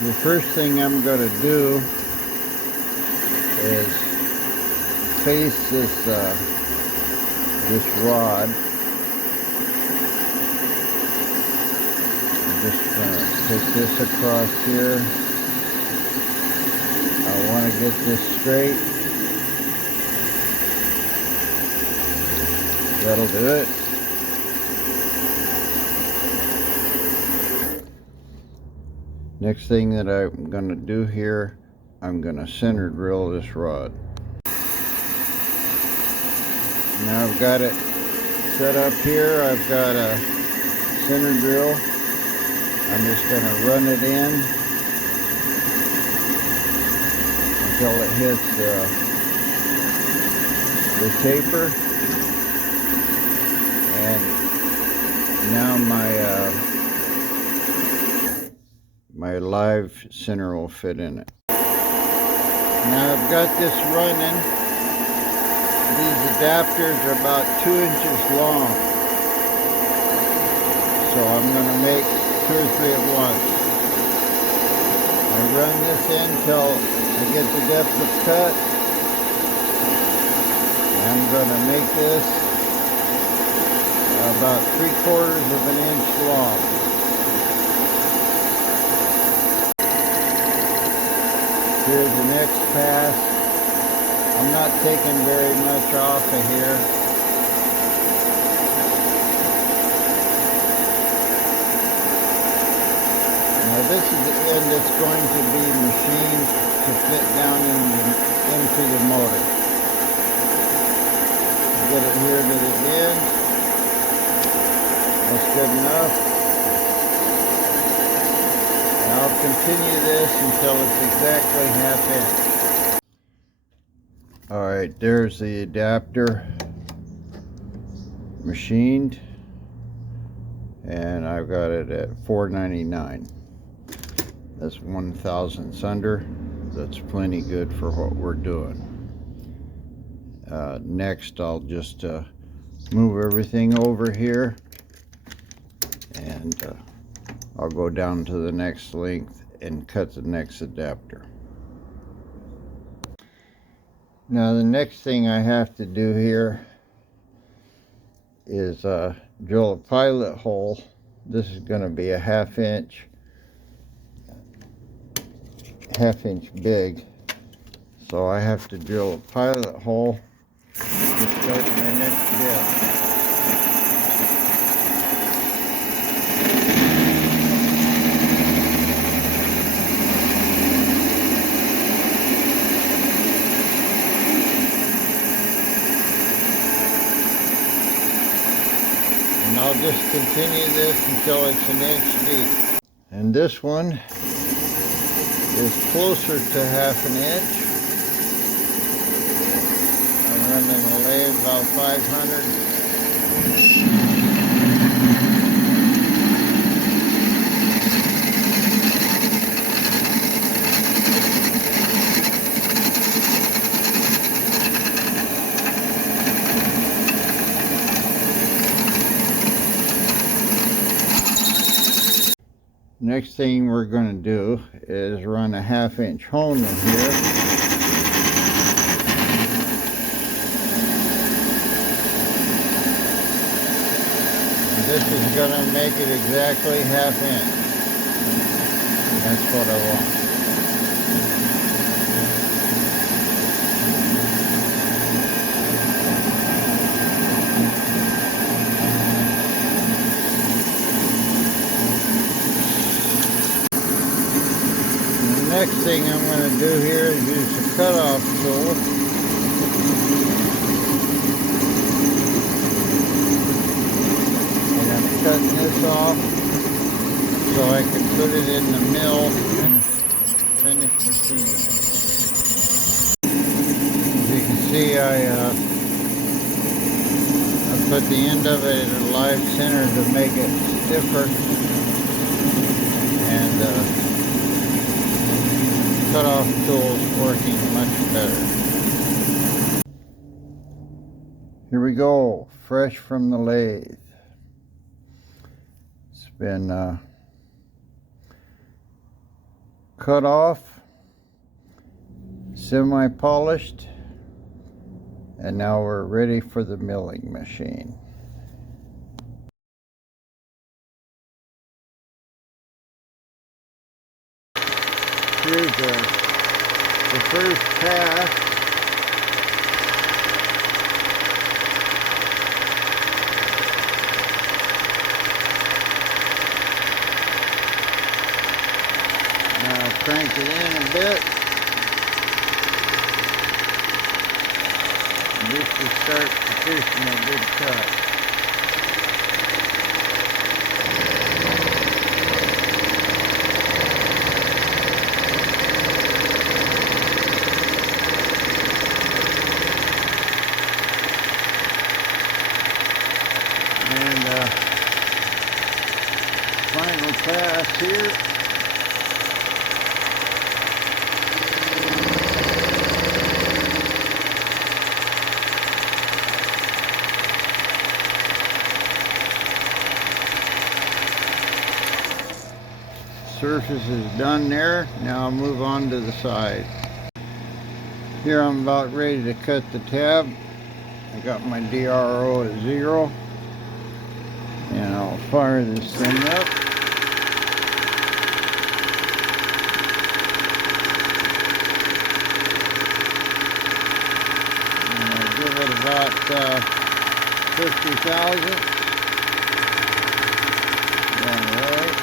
The first thing I'm going to do is face this rod. I'm just going to take this across here. I want to get this straight. That'll do it. Next thing that I'm going to do here, I'm going to center drill this rod. Now I've got it set up here. I've got a center drill. I'm just going to run it in until it hits the taper. And now my live center will fit in it. Now I've got this running. These adapters are about 2 inches long. So I'm going to make 2 or 3 at once. I run this in till I get the depth of cut. I'm going to make this about 3/4 of an inch long. Here's the next pass. I'm not taking very much off of here. Now this is the end that's going to be machined to fit down into the motor. Get it here to the end. That's good enough. And I'll continue this until it's exactly 1/2 inch. Alright, there's the adapter machined. And I've got it at $4.99. That's 1/1000 under. That's plenty good for what we're doing. Next, I'll just move everything over here. And I'll go down to the next length and cut the next adapter. Now the next thing I have to do here is drill a pilot hole. This is going to be a 1/2 inch big. So I have to drill a pilot hole to start my next bit. And I'll just continue this until it's 1 inch deep. And this one is closer to 1/2 inch. I'm running the lathe about 500. Next thing we're going to do is run a 1/2 inch hone in here. And this is going to make it exactly 1/2 inch. That's what I want. Next thing I'm going to do here is use the cutoff tool. And I'm cutting this off so I can put it in the mill and finish machining it. As you can see, I put the end of it in a live center to make it stiffer. And cutoff tool's working much better. Here we go, fresh from the lathe. It's been cut off, semi-polished, and now we're ready for the milling machine. Here's the first pass. Now crank it in a bit. And this will start producing a good cut. And final pass here. Surface is done there. Now I'll move on to the side. Here I'm about ready to cut the tab. I got my DRO at 0. And I'll fire this thing up. And I'll give it about 50,000. Alright.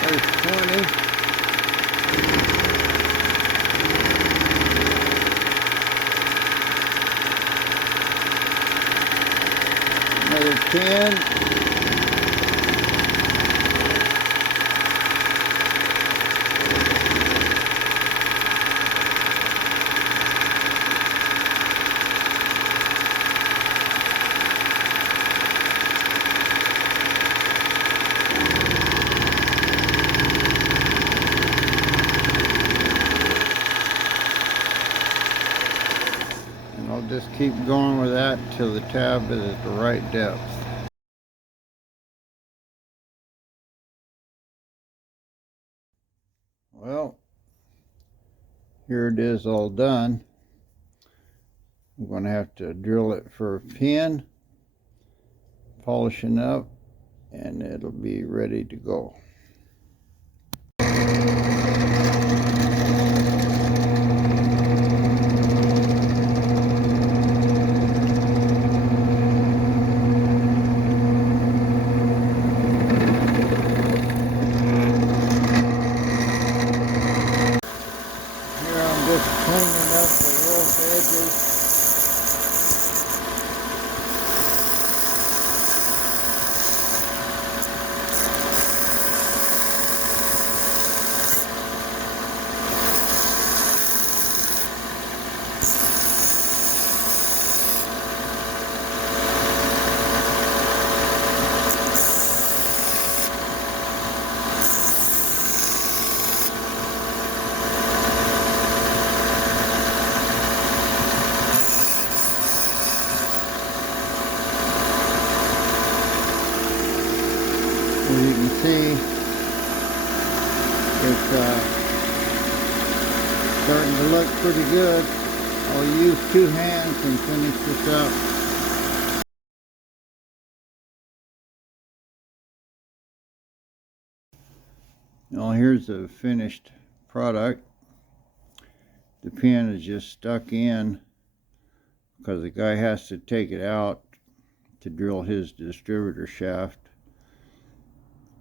There's 20. Another 10. And I'll just keep going with that until the tab is at the right depth. Well, here it is all done. I'm going to have to drill it for a pin, polishing up, and it'll be ready to go. Just cleaning up the rough edges. As you can see, it's starting to look pretty good. I'll use 2 hands and finish this up. Now here's the finished product. The pin is just stuck in because the guy has to take it out to drill his distributor shaft.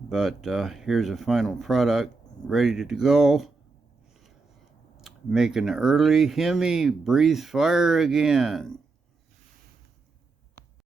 But here's a final product ready to go. Making an early Hemi breathe fire again.